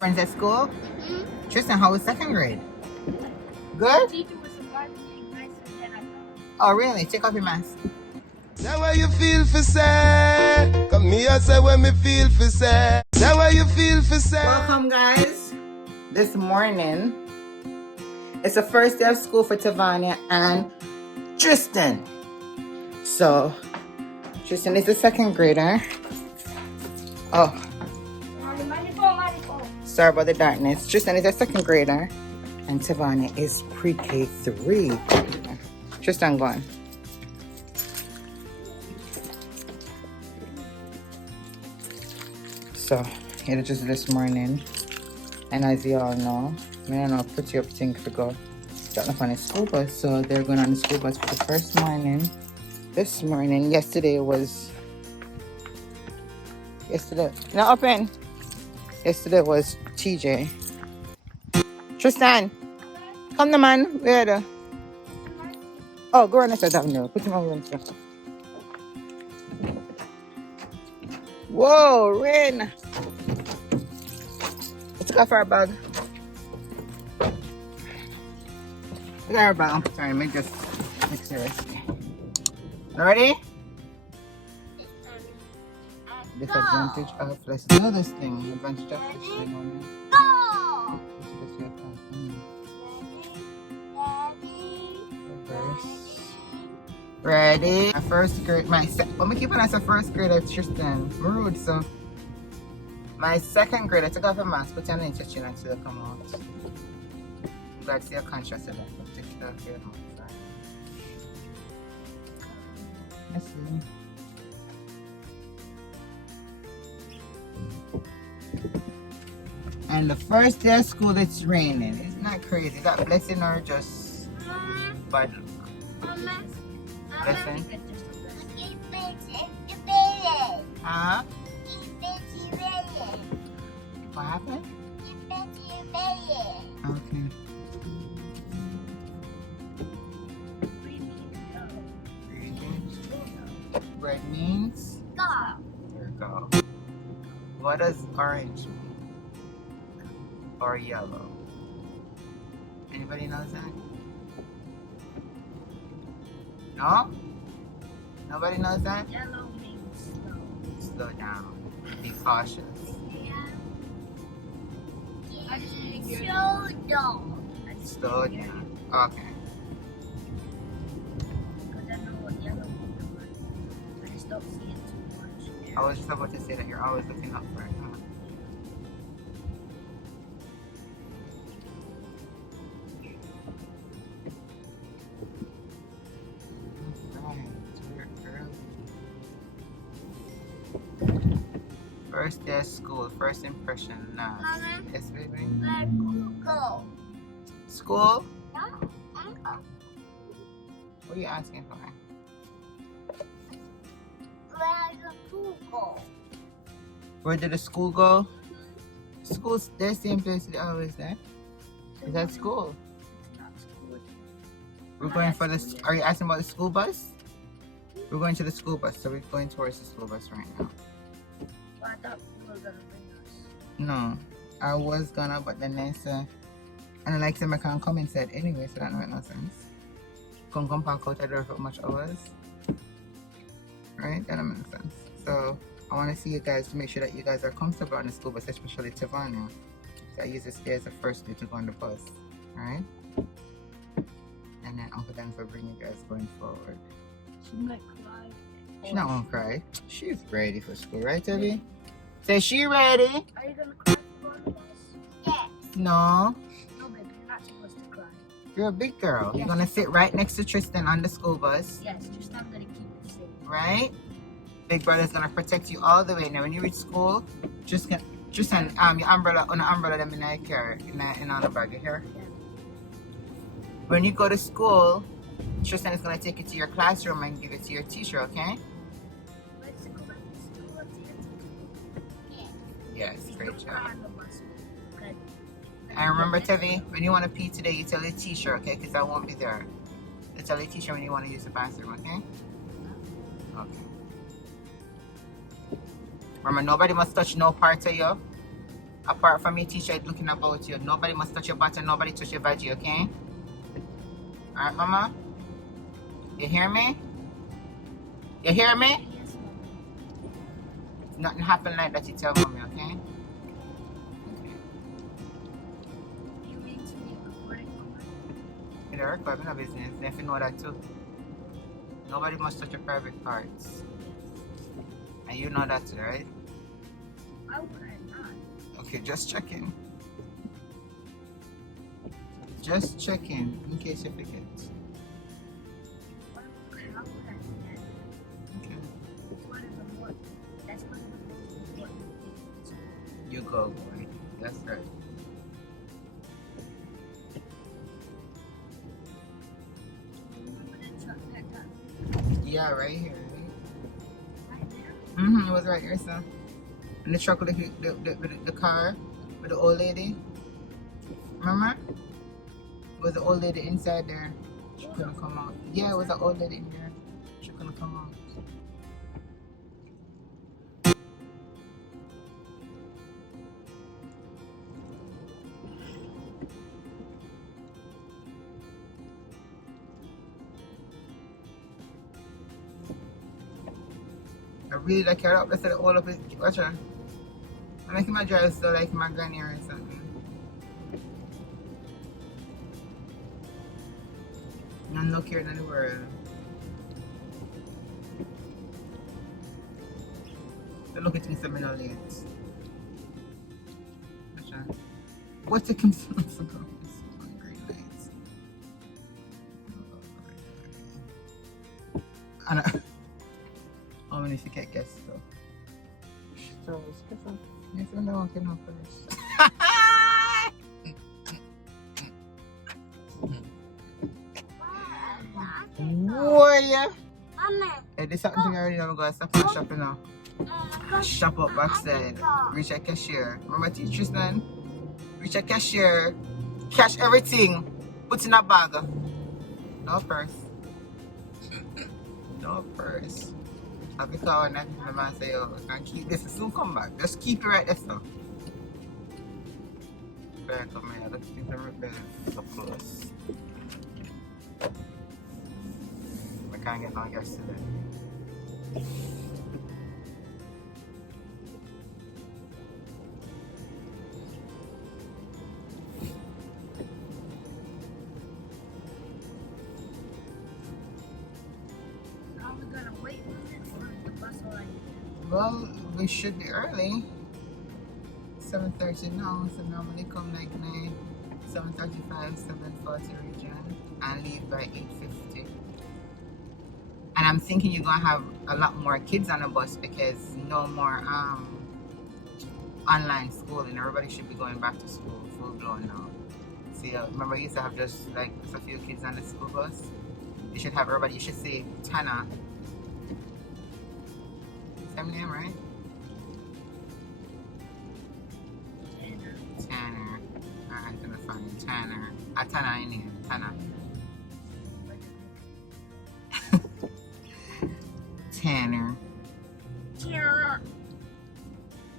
Friends at school? Tristan, how was second grade? Good? Oh, really? Take off your mask. Say what you feel for say. Come here, say what me feel for say. Say what you feel for say. Welcome, guys. This morning, it's the first day of school for Tavania and Tristan. So, Tristan is a second grader. Oh, sorry about the darkness. Tristan is a second grader, and Tavania is pre-K 3. Tristan, go on. So, here just this morning, and as you all know, I don't know, pretty up thing to go start off on a school bus. So they're going on the school bus for the first morning. This morning, yesterday, not open. Yesterday was TJ. Tristan, come the man. Where the? Oh, go on the side avenue. Put him over there. Whoa, rain. Let's go for our bag. We got our bag. I'm sorry, let me just mix this. Ready? Disadvantage of, let's do this thing. Advantage of this thing on it. Ready? My first grade, let me keep on as a first grade at Tristan. Rude, so. My second grade, I took off a mask, put your name to chin until they come out. I'm glad to see your conscious of that. Take it off your mouth. Let's see. And the first day of school, it's raining. It's not crazy. Is that blessing or just bad luck? Blessing? Huh? What happened? Okay. Red means? Go. What does orange mean? Or yellow? Anybody knows that? No? Nobody knows that? Yellow means slow. Slow down. Be cautious. Slow down. Okay. Because I know what yellow means. I just don't see it too much. I was just about to say that you're always looking up for it, huh? First day of school, first impression now. Mama? Yes, baby? Let's go. School? What are you asking for? Where's the school go? Where did the school go? School's the same place it always there. Is that school? Not school. We're going for this. Are you asking about the school bus? We're going to the school bus, so we're going towards the school bus right now. But I thought you were gonna bring us. No, I was gonna, but then they said, and then like some can't come inside anyway, so that don't make no sense. Come park out there for much hours, right? That don't make sense. So I want to see you guys to make sure that you guys are comfortable on the school bus, especially Tavania. So I use this day as the first day to go on the bus, alright? And then Uncle Dan for bringing you guys going forward. She might cry. She's not gonna cry. She's ready for school, right, Debbie? Say she ready. Are you gonna cry for the bus? Yes. No, No, baby, you're not supposed to cry. you're a big girl. Yes. You're gonna sit right next to Tristan on the school bus, Yes, just I'm gonna keep it safe. right? Big brother's gonna protect you all the way. Now, when you reach school, Tristan, your umbrella, on the umbrella, them in the car, in on the bag, you hear? Yeah. When you go to school, Tristan is gonna take you to your classroom and give it to your teacher, okay? Let's go back to school. Let's get to school. Yes, great Don't cry job. on the bus. Okay. And remember, Tevi, when you want to pee today, you tell the teacher, okay? Because I won't be there. You tell the teacher when you want to use the bathroom, okay? Okay. Remember, nobody must touch no part of you. Apart from your teacher looking about you, nobody must touch your button, nobody touch your veggie, okay? Alright, mama? You hear me? You hear me? Yes, Mom. Nothing happen like that, you tell mommy, okay? You mean to be recording, Mama? In the record, no business. If you know that too. Nobody must touch your private parts. And you know that too, right? Why would I not? Okay, just checking. Just checking in case you forget. How would I forget? Okay. That's one of the most important things. You go, boy. That's right. Remember that truck that got Yeah, right here. right there? It was right here, son. And the truck with the car with the old lady. Remember? It was the old lady inside there. She couldn't come out. Yeah, it was the old lady in there. She couldn't come out. I really like her up. Let's say all of his. Watch her. I make my drive so like my granny or something. I'm no care in the world. Don't look at me, some minutes late. Watch her. What's the concern for green lights? And how many if you can't guess though? So, yes, I know I can help first. Warrior! Mama, Hey, this something to me already. I'm going to stop and shopping now. Shop up backside. Reach a cashier. Remember, teach Tristan? Reach a cashier. Cash everything. Put in a bag. No purse. No purse. I be calling that the man say, oh, I can keep this. Soon come back. Just keep it right there, so. Better come here. Let's keep them right so close. I can't get on yesterday. are we gonna wait for it or is the bus already? Well, we should be early. 7:30 now, so normally come like 9, 7:35, 7:40 region, and leave by 8:50. And I'm thinking you're gonna have a lot more kids on the bus because no more online schooling. Everybody should be going back to school full blown now. See, remember you used to have just like a few kids on the school bus. You should have everybody. You should say Tana. Same name, right? Tanner. Alright, gonna find you. Tanner. Tana in here. Tana. Tanner. Terror.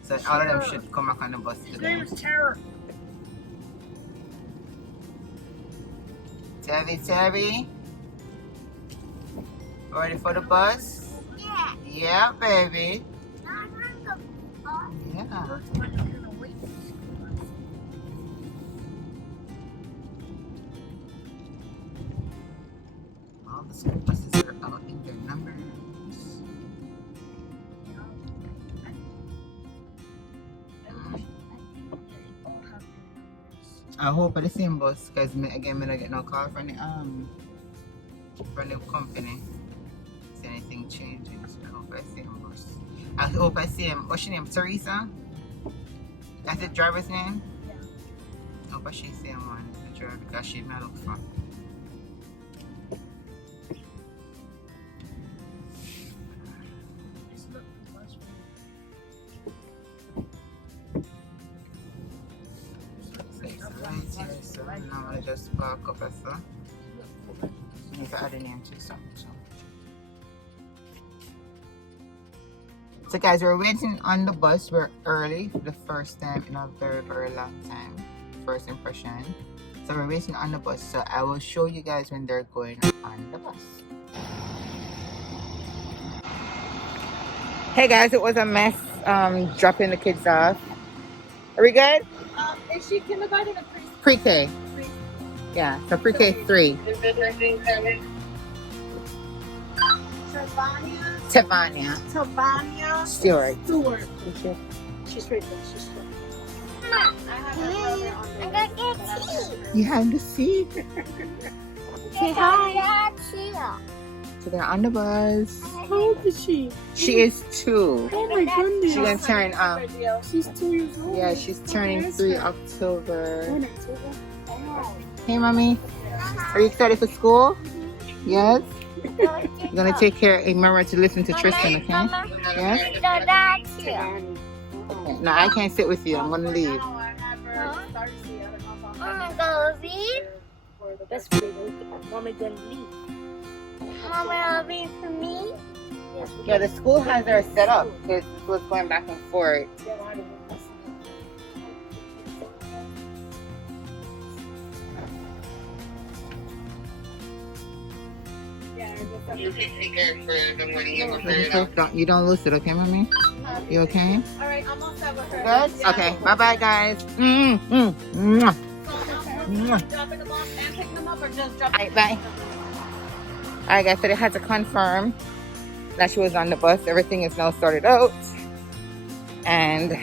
So all of them should come back on the bus His today. name is Terror. Tabby. Ready for the bus? Yeah. Yeah, baby. I'm on the bus. Yeah. That's when we're gonna wait for the school bus. All the school buses are out in their numbers. You know, I think they all have their numbers. I hope at the same bus, because again, I don't get no call from the company. See anything changing, so I hope I see him bus. I hope I see him. What's your name? Teresa? That's the driver's name? Yeah. I hope I should see him on the driver because she may look for. Just look for bus Right here, so now I'm gonna just park up as well. I need to add a name to something. So. So guys, we're waiting on the bus. We're early for the first time in a very, very long time. First impression. So we're waiting on the bus. So I will show you guys when they're going on the bus. Hey guys, it was a mess dropping the kids off. Are we good? Is she kindergarten or Pre-K. Yeah, so pre-K 3. Tavania. Stewart. She's right there. She's right there. I have her brother on the You have to see. Say hi. So they're on the bus. How old is she? She is 2. Oh my goodness. She's gonna turn She's 2 years old. yeah, she's turning 3 October. Oh, in October? Oh. Hey mommy, are you excited for school? Yes? You're gonna take care and remember to listen to Tristan, okay? Yes? Okay. No, I can't sit with you. I'm gonna leave. That's pretty good. Mommy gonna leave. Mama, will be for me? Yes, Yeah, the school has her set up because the school's going back and forth. You don't lose it, okay, mommy? You okay? Alright, I'm all set with her. Good? Okay, bye-bye, guys. Mwah. Dropping them off and picking them up or just dropping Alright, bye. Alright, guys, so they had to confirm that she was on the bus. Everything is now sorted out. And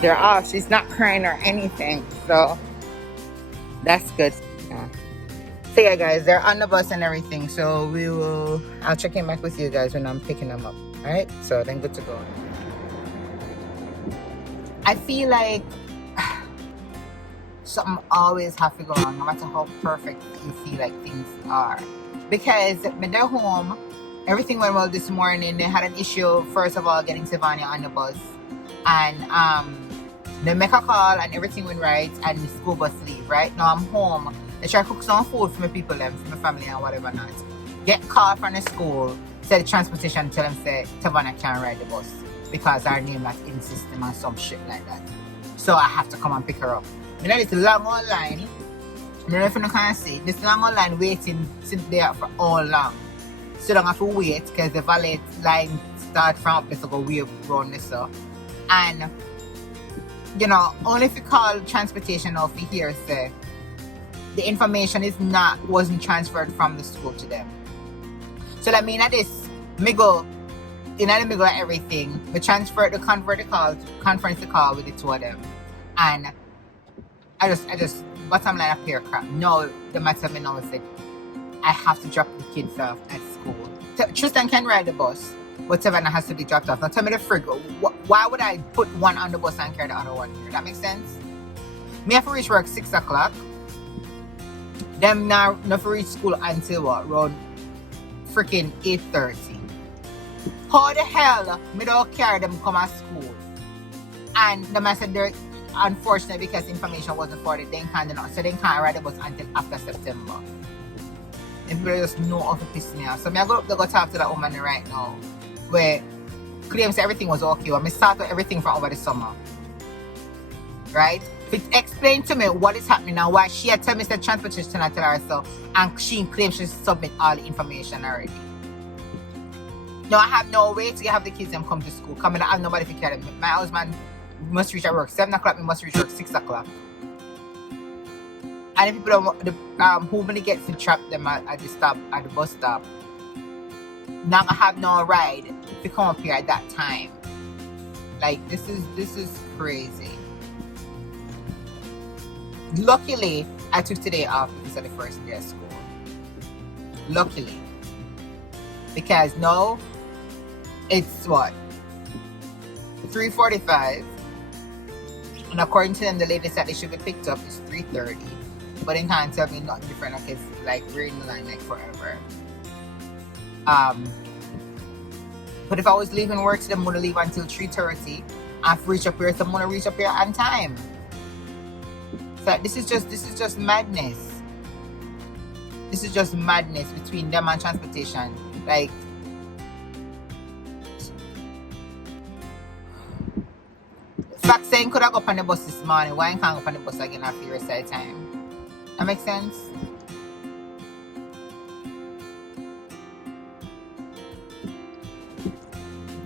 they're off. She's not crying or anything. So that's good. Yeah. So yeah, guys, they're on the bus and everything. So I'll check in back with you guys when I'm picking them up. Alright? So then good to go. I feel like something always have to go on, no matter how perfect you feel like things are. Because when they're home, everything went well this morning. They had an issue, first of all, getting Savannah on the bus. And they make a call and everything went right and the school bus leave, right? Now I'm home. They try to cook some food for my people, for my family and whatever not. Get called from the school, say the transportation, tell them say Savannah can't ride the bus because our name not in system and some shit like that. So I have to come and pick her up. You know, it's a long old line. I don't know if you can see. This long old line waiting sit there for all long. So don't have to wait because the valet line start from up there to go way around this up. And you know, only if you call transportation or if you hear say the information wasn't transferred from the school to them. So that means that this me go in the middle of everything, we convert the conference the call with the two of them. And I just bottom line up here crap. No, the matter me now is that I have to drop the kids off at school. Tristan can ride the bus, but Savannah has to be dropped off. Now tell me the frig, why would I put one on the bus and carry the other one here? That makes sense? Me have to reach work 6 o'clock. Them now not to reach school until what? Around freaking 8:30. How the hell me don't carry them come at school? And the master they're unfortunate because information wasn't forwarded, they can't do so they can't ride the bus until after September. And people just know how to piss me off. So me I go talk to that woman right now where claims everything was okay. I started everything from over the summer. Right? But explain to me what is happening now, why she had told me the transportation tell her so and she claims she submit all the information already. No, I have no way to have the kids them come to school. Come in, I have nobody to carry them. My husband must reach at work 7 o'clock, we must reach work 6 o'clock. And the people who really get to trap them at the bus stop, now I have no ride to come up here at that time. Like this is crazy. Luckily, I took today off because of the first day of school. Luckily. Because no, it's what? 3:45. And according to them, the latest that they should be picked up is 3:30. But they can't tell me nothing different because like we're in the line like forever. But if I was leaving work today, I'm gonna leave until 3:30. I've reached up here, so I'm gonna reach up here on time. So this is just madness. This is just madness between them and transportation. Like saying could I go up on the bus this morning? Why can't I go up on the bus again after your side time? That makes sense?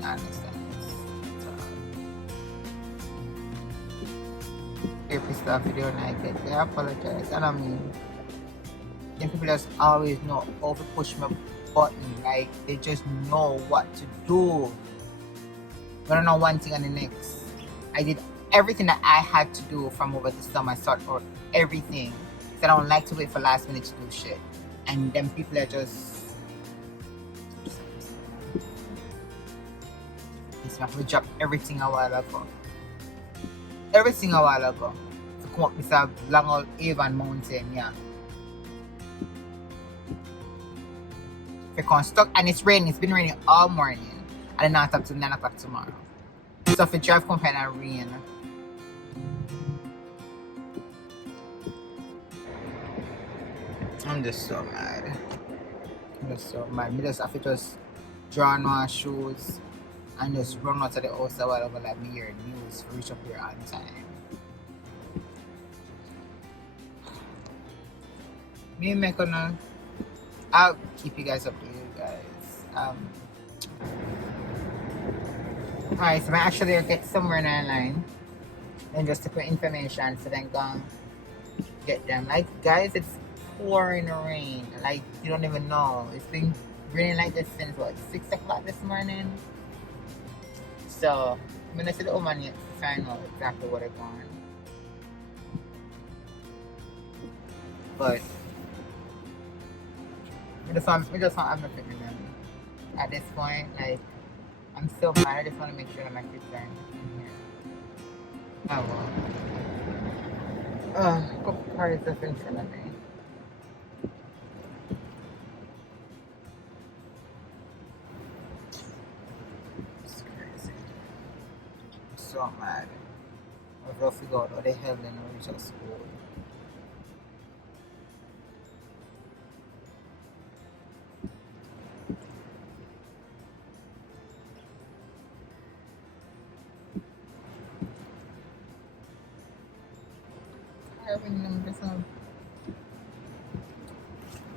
I understand. You're pissed off if you don't like it. I apologize. And I mean, the people just always know how to push my button. Like, they just know what to do. But I don't know one thing and the next. I did everything that I had to do from over the summer. I started for everything. So I don't like to wait for last minute to do shit. And then people are just... I have to drop everything a while ago. Everything a while ago. To come up this long old Avon mountain, yeah. If you're stuck and it's raining, it's been raining all morning. And then not up to 9 o'clock tomorrow. So if you drive come kind of rain. I'm just so mad. I'm just so mad. I just have to just draw on my shoes and just run out of the house a while over like me hear news for reach up here on time. Me and Mekona, I'll keep you guys updated, guys. Alright, so I actually get somewhere in our line and just to put information so then go and get them. Like, guys, it's pouring rain. Like, you don't even know. It's been raining like this since what, 6 o'clock this morning? So, I'm gonna see the woman yet to find out exactly what it's on. But we just want have nothing to them. At this point, like, I'm so mad. I just want to make sure that my kids are in here. Oh well. A couple parties are in front of me. It's crazy. I'm so mad. I've got to figure out what the hell they know reach at school.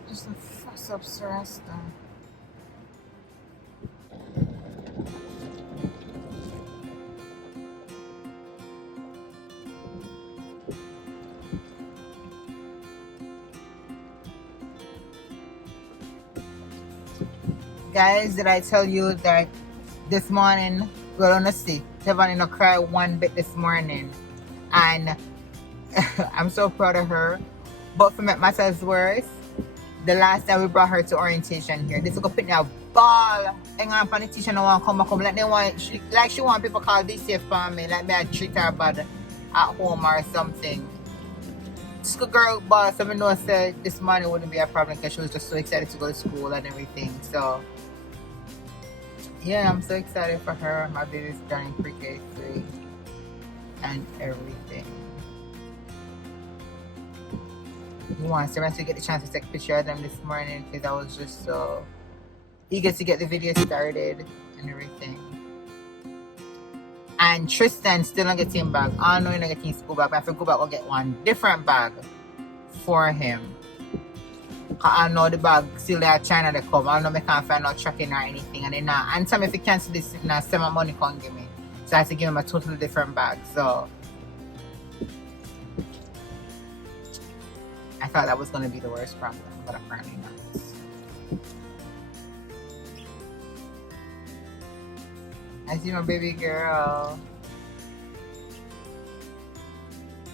Just a fuss up Sarasta. Guys, did I tell you that this morning, well, honestly, Devon didn't cry one bit this morning, and I'm so proud of her. But for matters worse, the last time we brought her to orientation here, this is gonna put me a ball. Hang on, the teacher no want come back home. Like they want, she want people call this safe for me, like me I treat her bad at home or something. This girl boss, I know said this morning wouldn't be a problem because she was just so excited to go to school and everything. So yeah, I'm so excited for her. My baby's done in pre-K 3 and everything. He wants to get the chance to take a picture of them this morning because I was just so eager to get the video started and everything. And Tristan still not getting bag. I know he's not getting school bag, but I have to go back and get one different bag for him. I know the bag still there at China they come. I know I can't find no tracking or anything. And then and time if you cancel this, send my money can't give me. So I have to give him a totally different bag. So I thought that was going to be the worst problem, but apparently not. I see my baby girl.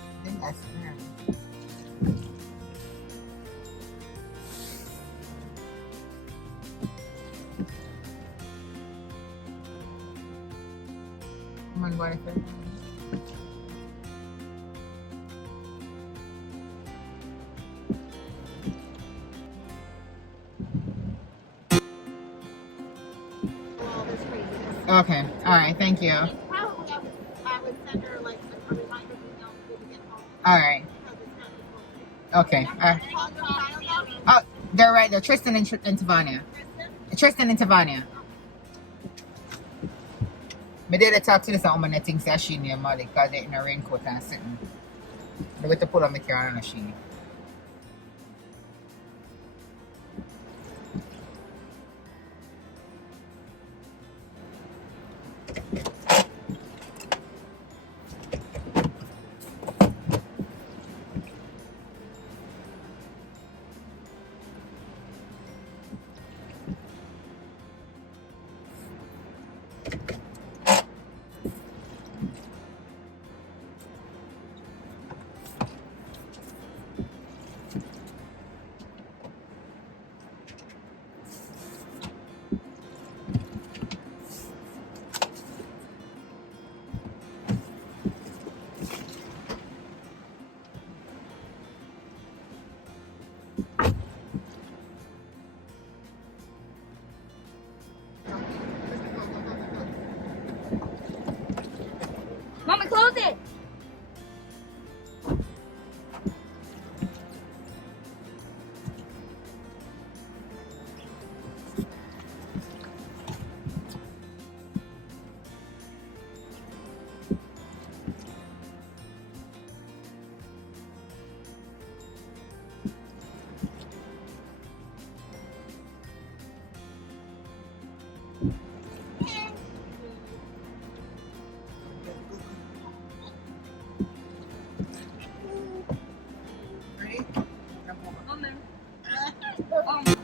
I think I see her. Come on, boyfriend. Okay. All right. Thank you. Probably I would send her like a reminder email when we get home. All right. Okay. Oh, they're right. They're Tristan and Tavania. Tristan and Tavania. Me did a talk to this woman that thinks that she near Molly because they're in a raincoat and sitting. They went to pull on my car and she. Mommy, close it. Ready? Mommy.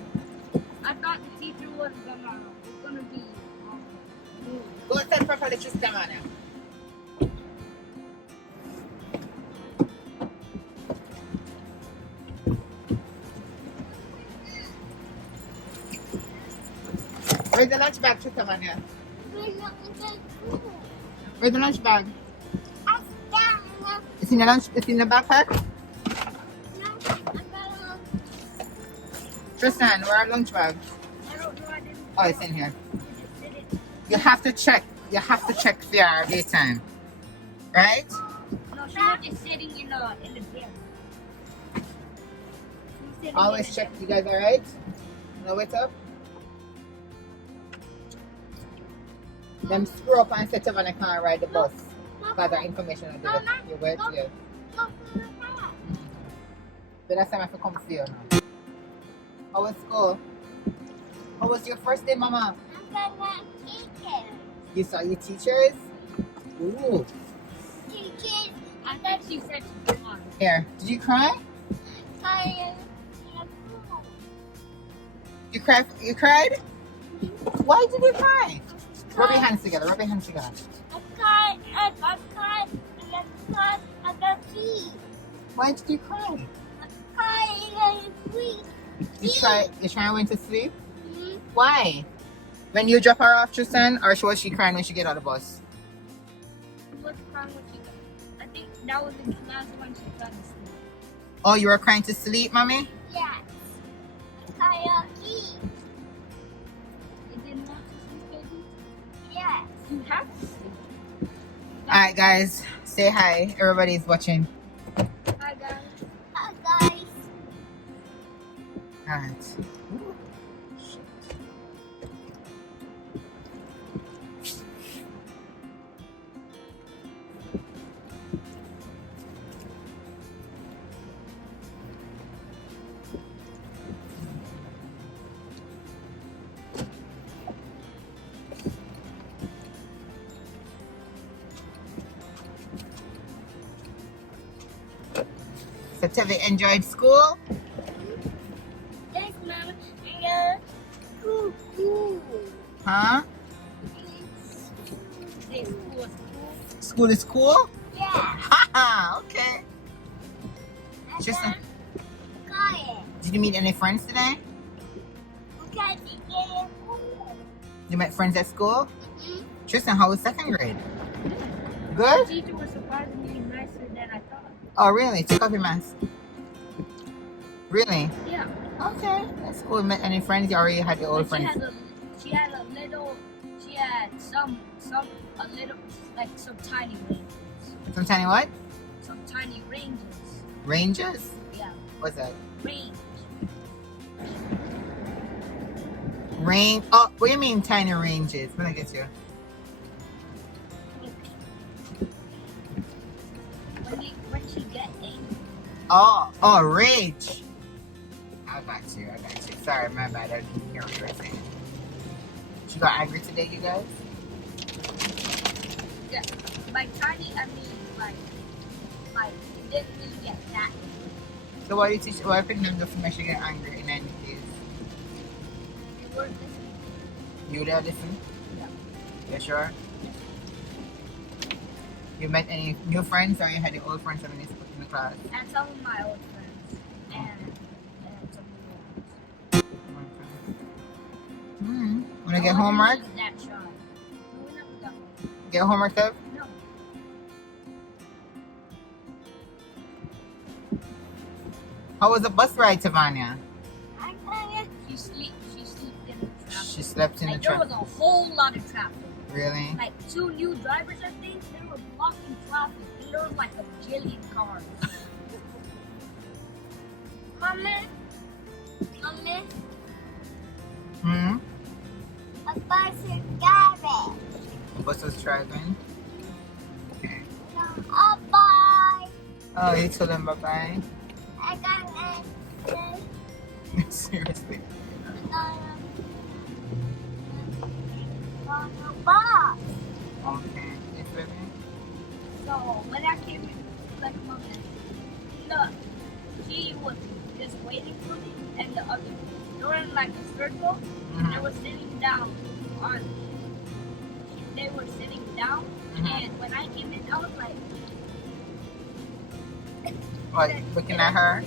I thought the teacher was gonna be. Go outside properly, Tristan, man. Where's the lunch bag, Tristan, man? Where's the lunch bag? It's in the lunch. It's in the backpack. Tristan, where are lunch bags? I don't know. I didn't. Oh, it's in here. We just did it. You have to check. You have to check for your daytime, right? No, she was just sitting in the bed. She was sitting Always in check. You guys all right? No wait up. Them screw up and set up and I can't ride the bus. Gather information and do it. You good? Yeah. But that's time I have to come see you now. How was school? How was your first day, Mama? You saw your teachers? Ooh. I thought she said she was on. Here. Did you cry? You cried? You cried? Why did you cry? Rub your hands together. Rub your hands together. Why did you cry? You trying went to sleep? Why? When you drop her off, Tristan, or was she crying when she get out of the bus? She was crying when she got. I think that was the last one she got to sleep. Oh, you were crying to sleep, Mommy? Yes. Karaoke. You didn't want to sleep, baby? Yes. You have to sleep. Alright, guys. Say hi. Everybody's watching. Hi, guys. Hi, guys. Alright. So, Tevi enjoyed school? Yes, Mama. And cool. Huh? This was cool. School is cool? Yeah. Haha, okay. Just Got it. did you meet any friends today? Okay, together. You met friends at school? Mhm. Tristan, how was second grade? The Good? teacher was surprisingly nicer than I thought. Oh, really? Take off your mask. Really? Yeah. Okay, that's cool. Met any friends? You already had your old But friends. she had a little, like some tiny ranges. Some tiny what? Some tiny ranges. Ranges? Yeah. What's that? Range. Range? Oh, what do you mean tiny ranges? When I get you? Oh, rage. I got you. Sorry, my bad. I didn't hear what you were saying. She got angry today, you guys? Yeah. By tiny, I mean like it didn't really get that. So why couldn't them do for me she get angry in any case? You weren't listening. You there listen? Yeah. You sure? You met any new friends or you had the old friends in the class? And some of my old friends and some new ones. Wanna get homework? That shy. No, we never got homework. Get homework stuff? No. How was the bus ride, Tavania? She slept in the traffic. She slept in the Like, there truck. was a whole lot of traffic. Really? Like 2 new drivers, I think, they were blocking traffic. And there was like a jillion cars. Mommy, Hmm? a bus is driving. The bus was driving. Okay. Bye. Oh, you told them bye-bye? I got Seriously. on the bus. Okay. Yes, baby? So when I came in, like Mama, look, she was just waiting for me, and the other, they were in like a circle, and they were sitting down they were sitting down, and when I came in, I was like, What, looking at her?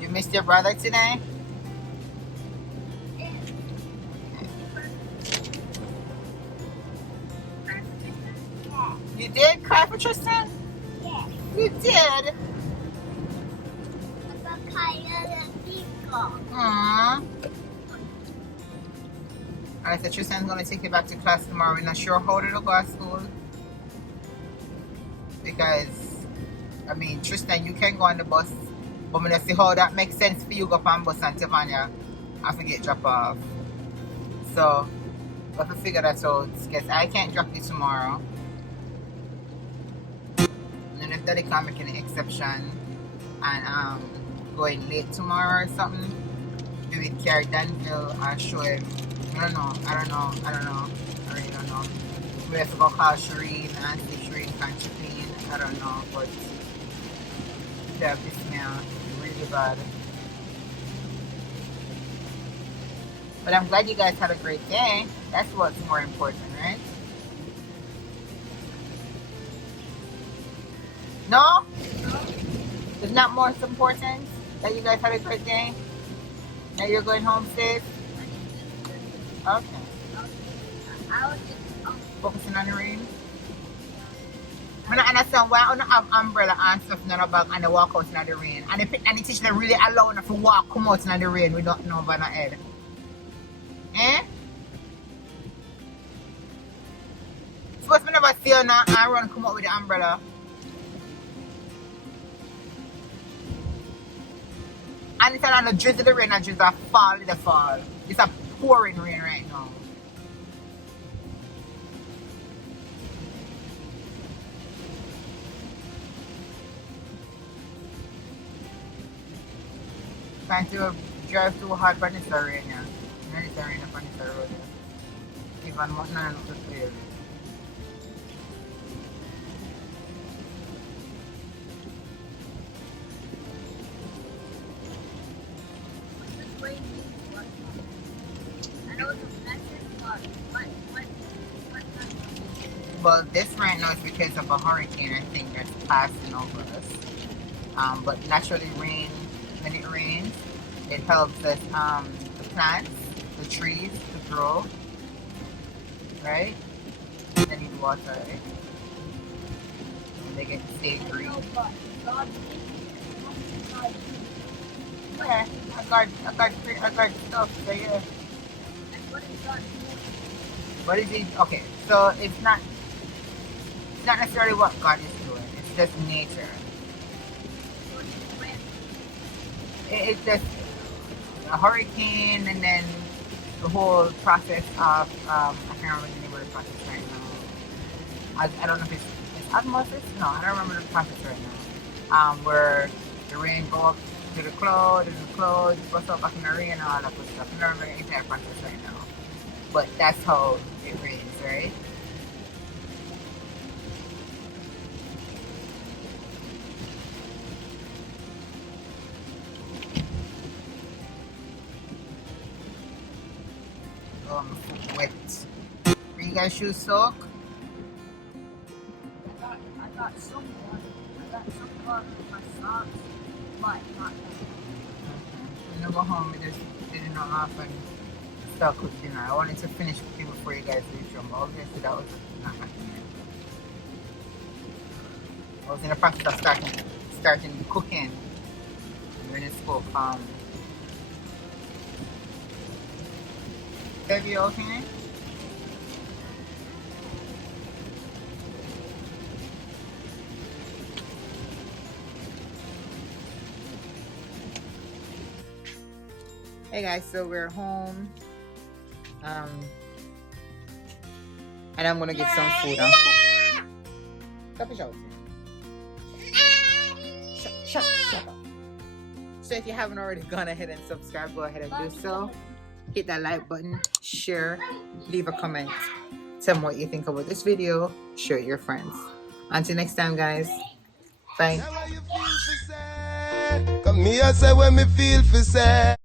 You missed your brother today? You did cry for Tristan? Yeah. You did? Aww. Alright, so Tristan's gonna take you back to class tomorrow. We're not sure how to go to school. Because, I mean, Tristan, you can go on the bus. But I'm gonna see how that makes sense for you go on bus and Tavania I forget drop off. So, we have to figure that out. Because I can't drop you tomorrow. And then if Daddy can't make any exception and going late tomorrow or something, do it carry Danville and show him. I don't know. I really don't know. We have to go call Shireen and see if Shireen can chip in. I don't know, but that pissed me off really bad. But I'm glad you guys had a great day. That's what's more important, right? No? It's not more important that you guys had a great day? That you're going home safe? Okay. I was just, Focusing on the rain? I don't understand why I don't have umbrella and stuff in the bag and they walk out in the rain. And the teacher really allow them to walk, come out in the rain without no over the head. Eh? Suppose me never see you now and run come out with the umbrella. And it's not a drizzle the rain and drizzle a fall in the fall. It's a pouring rain right now. Trying to drive too hard for this rain, yeah. And it's rain up on this road. Even more than to clear. this way what? I know it's a message, but what? Well, this right now is because of a hurricane, I think, that's passing over us. But naturally rain, when it rains, it helps us, the plants, the trees to grow, right? They need water, right? And they get to stay green. No, but God Yeah, I got stuff, so yeah. what is God doing? What is it? Okay, so it's not necessarily what God is doing, it's just nature. It's just a hurricane and then the whole process of I can't remember the name of the process right now. I don't know if it's Osmosis? No, I don't remember the process right now. Where the rain go up to the cloud and the cloud goes up back in the rain and all that good stuff. I don't remember the entire process right now. But that's how it rains, right? Oh, my foot wet. Are you guys' shoes soak? I got some water. I got some water in my socks, but not that. When I go home, I just didn't know off and start cooking. I wanted to finish cooking before you guys reach home, but obviously that was not happening. I was in the process of starting cooking when it spoke. Have you okay? Hey guys, so we're home. And I'm gonna get some food. Stop it out. Shut up. So if you haven't already gone ahead and subscribed, go ahead and do so. Hit that like button, share, leave a comment. Tell me what you think about this video. Share it with your friends. Until next time, guys. Bye. Come here, say when me feel for sad.